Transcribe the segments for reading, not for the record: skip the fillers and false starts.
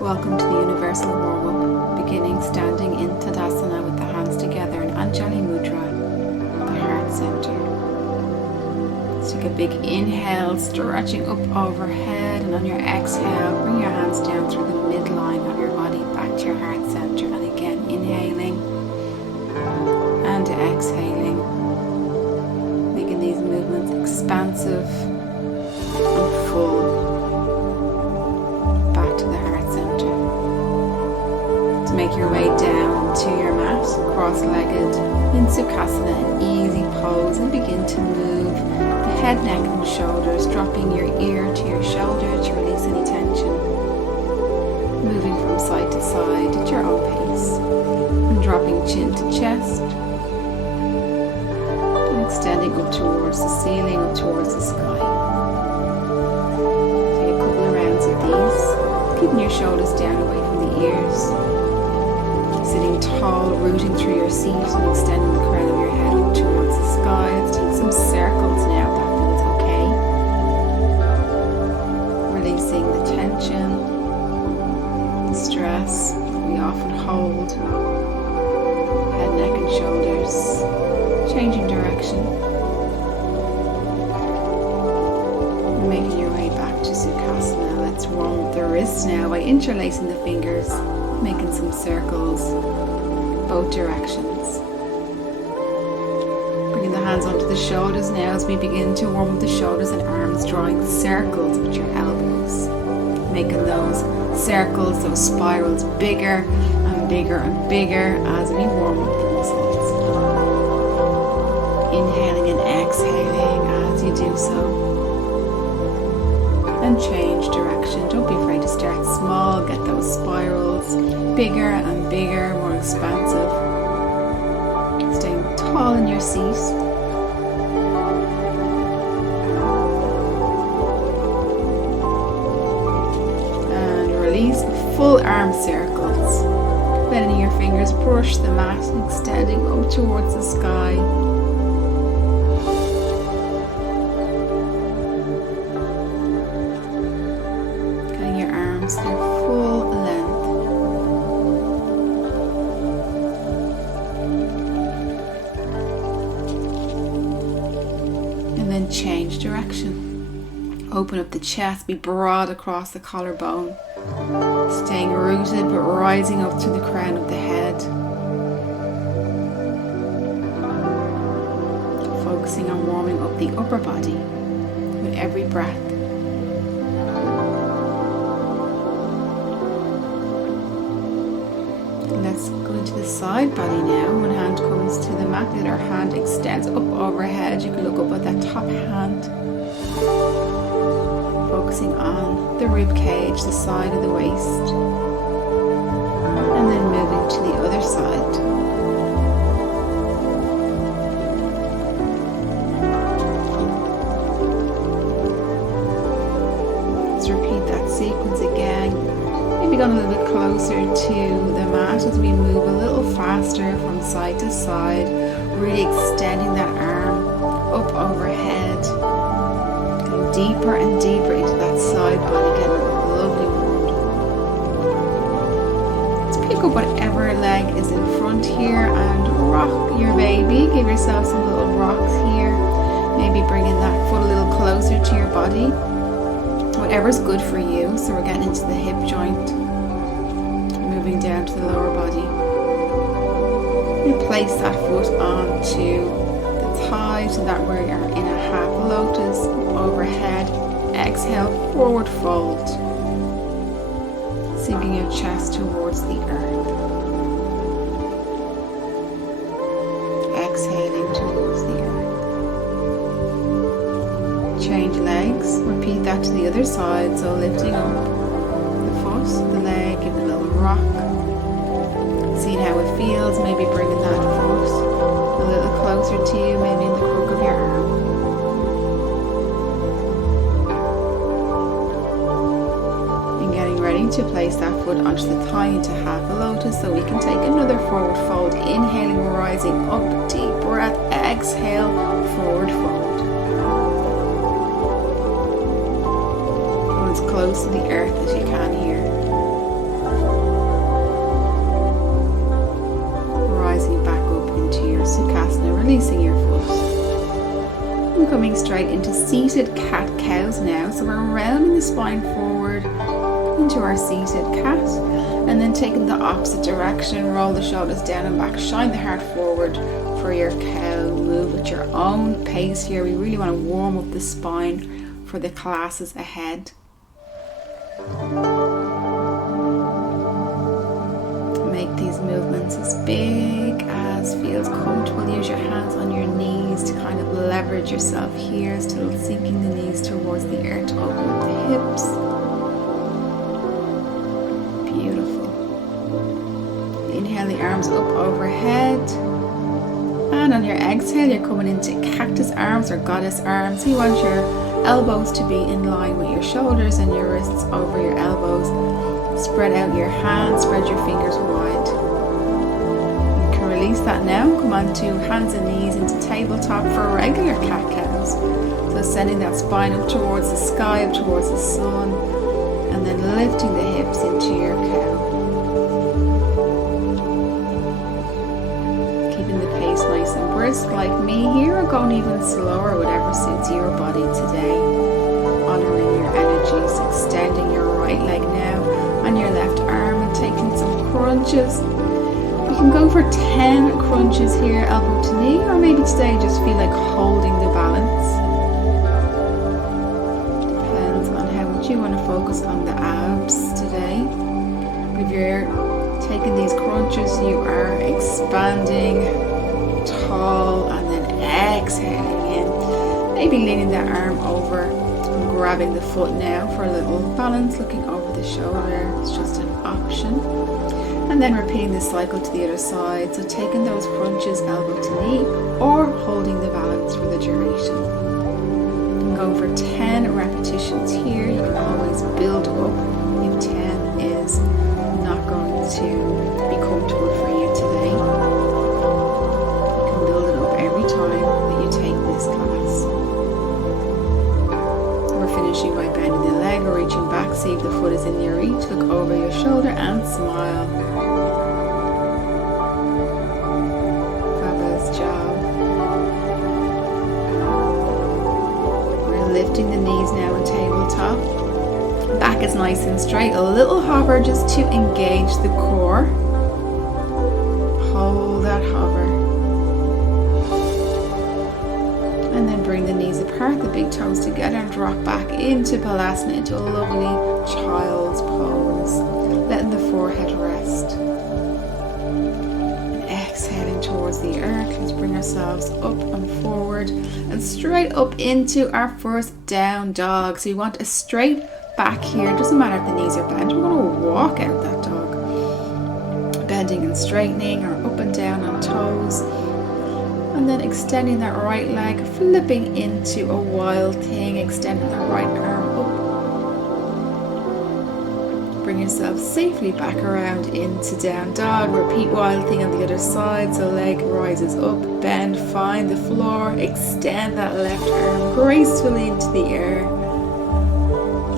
Welcome to the universal warm-up, beginning standing in Tadasana with the hands together in Anjali Mudra, the heart center. Let's take a big inhale, stretching up overhead, and on your exhale, bring your hands down through the midline of your body back to your heart center. And again, inhaling and exhaling, making these movements expansive and full. Make your way down to your mat, cross-legged in Sukhasana, an easy pose, and begin to move the head, neck and shoulders, dropping your ear to your shoulder to release any tension. Moving from side to side at your own pace, and dropping chin to chest, and extending up towards the ceiling, up towards the sky. Take a couple of rounds of these, keeping your shoulders down away from the ears. Sitting tall, rooting through your seat and extending the crown of your head up towards the sky. Let's take some circles now, that feels okay. Releasing the tension, the stress we often hold. Head, neck and shoulders. Changing direction. And making your way back to Sukhasana. Let's warm up the wrists now by interlacing the fingers. Making some circles, both directions. Bringing the hands onto the shoulders now as we begin to warm up the shoulders and arms, drawing circles with your elbows. Making those circles, those spirals bigger and bigger and bigger as we warm up the muscles. Inhaling and exhaling as you do so. And change direction. Don't be afraid to start small. Get those spirals bigger and bigger, more expansive. Staying tall in your seat. And release full arm circles. Bending your fingers, push the mat, extending up towards the sky. Their full length. And then change direction. Open up the chest, be broad across the collarbone. Staying rooted but rising up to the crown of the head. Focusing on warming up the upper body with every breath. Let's go into the side body now. One hand comes to the mat, the other hand extends up overhead. You can look up at that top hand. Focusing on the rib cage, the side of the waist. And then moving to the other side. Let's repeat that sequence again. Maybe going a little bit closer to the mat as we move a little faster from side to side, really extending that arm up overhead, going deeper and deeper into that side body, getting a lovely warmth. Let's pick up whatever leg is in front here and rock your baby. Give yourself some little rocks here, maybe bringing that foot a little closer to your body. Whatever's good for you. So we're getting into the hip joint, moving down to the lower body. And place that foot onto the thigh so that we are in a half lotus overhead. Exhale, forward fold, sinking your chest towards the earth. Exhaling towards the earth. Change legs, repeat that to the other side, so lifting up the foot, the leg, give it a little rock, seeing how it feels, maybe bringing that foot a little closer to you, maybe in the crook of your arm. And getting ready to place that foot onto the thigh into half a lotus, so we can take another forward fold, inhaling, rising up, deep breath, exhale, forward fold. As close to the earth as you can here. coming straight into seated cat-cows now. So we're rounding the spine forward into our seated cat, and then taking the opposite direction, roll the shoulders down and back, shine the heart forward for your cow. Move at your own pace here. We really want to warm up the spine for the classes ahead. Make these movements as big as feels comfortable. Use your hands on your knees to kind of leverage yourself here, still sinking the knees towards the earth to open up the hips. Beautiful. Inhale the arms up overhead, and on your exhale you're coming into cactus arms or goddess arms. So you want your elbows to be in line with your shoulders and your wrists over your elbows. Spread out your hands, spread your fingers wide. You can release that now. Come on to hands and knees into tabletop for regular cat-cows. So sending that spine up towards the sky, up towards the sun, and then lifting the hips into your cow. Keeping the pace nice and brisk like me here, or going even slower, whatever suits your body today. Honoring your energies, extending your right leg now on your left arm and taking some crunches. You can go for 10 crunches here, elbow to knee, or maybe today just feel like holding the balance. Depends on how much you want to focus on the abs today. If you're taking these crunches, you are expanding tall and then exhaling in. Maybe leaning that arm over and grabbing the foot now for a little balance, looking over the shoulder. It's just an option. And then repeating the cycle to the other side. So taking those crunches elbow to knee or holding the balance for the duration. I'm going for 10 repetitions here. You can always build up if 10 is not going to be comfortable for you today. You can build it up every time that you take this class. We're finishing by bending the leg or reaching back. See if the foot is in your reach. Look over your shoulder and smile. Fabulous job. We're lifting the knees now in tabletop. Back is nice and straight. A little hover just to engage the core. Hold that hover. And then bring the knees apart, the big toes together, and drop back into Balasana, into a lovely child's pose. Letting the forehead rest. And exhaling towards the earth. Let's bring ourselves up and forward and straight up into our first down dog. So you want a straight back here. It doesn't matter if the knees are bent. We're going to walk out that dog. Bending and straightening, or up and down on toes. And then extending that right leg, flipping into a wild thing, extending the right arm up. Bring yourself safely back around into down dog. Repeat wild thing on the other side. So leg rises up, bend, find the floor, extend that left arm gracefully into the air.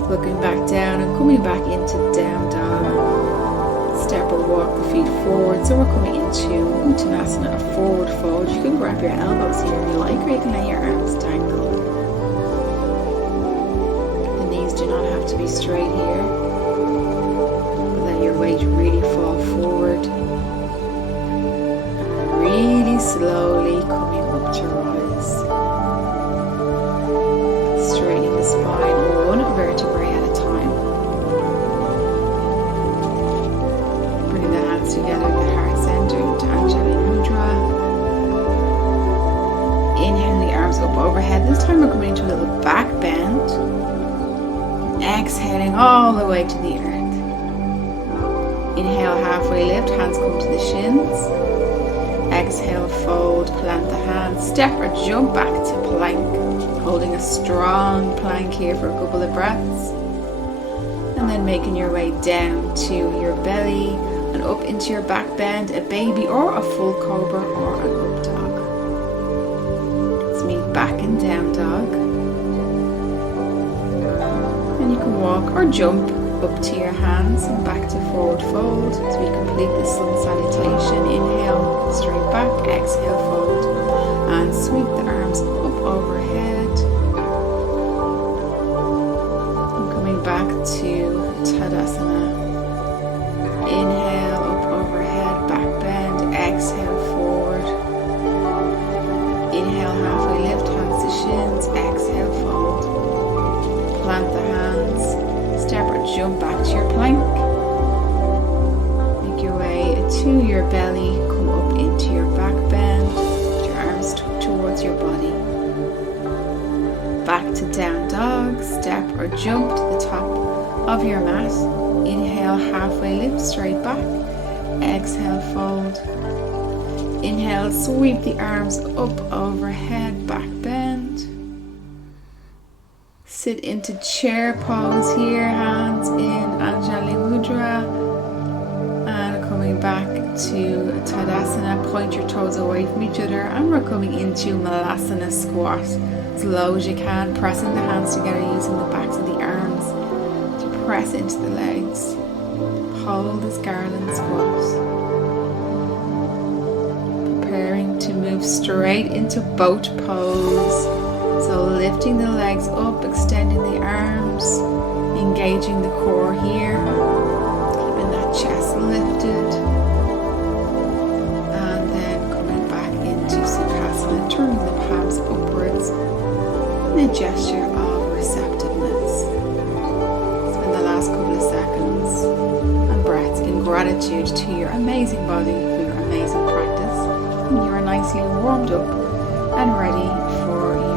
Looking back down and coming back into down dog. Step or walk the feet forward. So we're coming into Uttanasana, a forward fold. You can grab your elbows here if you like, or you can let your arms dangle. The knees do not have to be straight here. But let your weight really fall forward. And really slowly coming up to rise. Straightening the spine, one vertebrae at a time. Together at the heart center into Anjali Mudra. Inhaling the arms up overhead. This time we're coming into a little back bend. Exhaling all the way to the earth. Inhale, halfway lift, hands come to the shins. Exhale, fold, plant the hands, step or jump back to plank. Holding a strong plank here for a couple of breaths. And then making your way down to your belly and up into your back bend, a baby or a full cobra or an up dog. Let's meet back in down dog. And you can walk or jump up to your hands and back to forward fold as we complete the sun salutation. Inhale, straight back, exhale, fold, and sweep the arms up overhead. back to Tadasana. Inhale, up overhead, back bend. Exhale, forward. Inhale, halfway lift, hands to shins. Exhale, fold. Plant the hands. Step or jump back to your plank. Make your way to your belly. Come up into your back bend. Your arms towards your body. Back to down dog. Step or jump to the top of your mat. Inhale, halfway lift, straight back. Exhale, fold. Inhale, sweep the arms up overhead, back bend. Sit into chair pose here, hands in Anjali Mudra. And coming back to Tadasana, point your toes away from each other. And we're coming into Malasana squat. As low as you can, pressing the hands together using the backs of the arms to press into the legs. Hold this garland squat. Preparing to move straight into boat pose. So lifting the legs up, extending the arms, engaging the core here, keeping that chest lifted. And then coming back into Sukhasana, turning the palms upwards in a gesture of receptiveness. Spend the last couple of seconds and breaths in gratitude to your amazing body for your amazing practice. And you are nicely warmed up and ready for